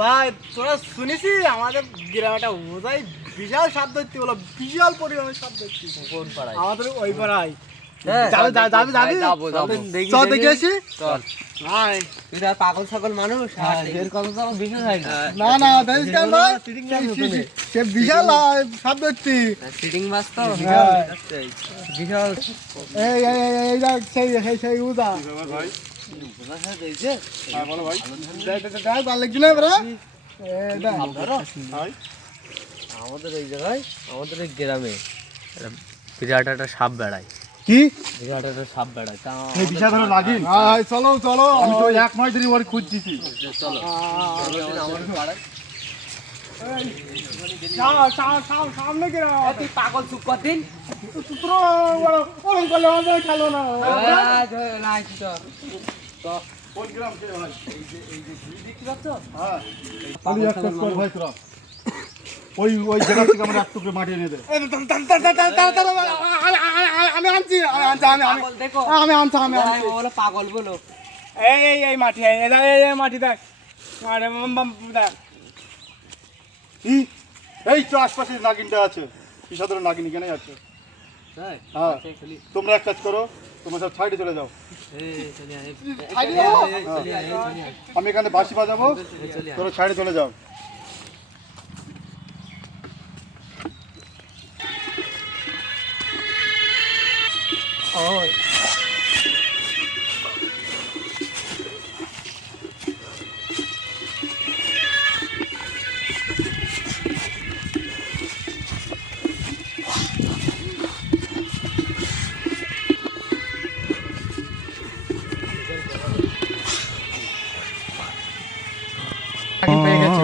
ভাই তোরা শুনেছি আমাদের গ্রামে একটা ওজাই বিশাল সাপ ধরতে বলো, বিশাল পরিমাণে সাপ ধরতে কোন পাড়ায়? আমাদের ওই পাড়ায়। হ্যাঁ, যাবি যাবি যাবি যাবো যাবো। চল দেখে আসি। চল। ভাই তুই তো আর পাগল ছাগল মানুষ, আর এর কথা তো আমার বিশ্বাস হয় না। না না দেখিস কেন ভাই, চিটিং মাছ মতো নেই। সে বিশাল সাপ ধরতে। চিটিং মাছ তো হ্যাঁ। বিশাল। এই এই এই এই দেখ সেই সেই সেই উদা ভাই হ্যাঁ বলো ভাই। দেখ ভালো লাগছে না এবারে দেখ ভাই আমাদের এই জায়গায়, আমাদের এই গ্রামে একটা বিরাট একটা সাপ বেড়ায়, কি বিরাট একটা সাপ বেড়ায়। তা এই বিষয় ধরে লাগি ভাই চলো চলো আমি তো এক মাস ধরে ওর খুঁজছি। চলো আমাদের পাড়ায়। সামনে কে তুই পাগল চুপ কর দিন। সূত্র ওরম করলে আমাদের খেলো না কোন গ্রাম কে ভাই? দেখতে পাচ্ছ? হ্যাঁ পাগল আমি ছাগল মানুষ। ভাই তোরা ওই ওই জায়গা থেকে আমার এক টুকরো মাটি এনে দে। আমি আনছি আমি আনছি পাগল দেখো, আমি আনছি আমি আনছি ও বলো পাগল বলো। এই এই এই মাটি এই এই মাটি দেখ আরে দেখ কি এই তো আশপাশে নাগিনটা আছে, বিষয় ধরে নাগিন এখানে আছে। হ্যাঁ হ্যাঁ চলি তোমরা এক কাজ করো, তোমরা সব সাইডে চলে যাও, চলি আমি এখানে বাঁশি বাজাবো, তোরা সাইডে চলে যাও। পেয়ে গেছি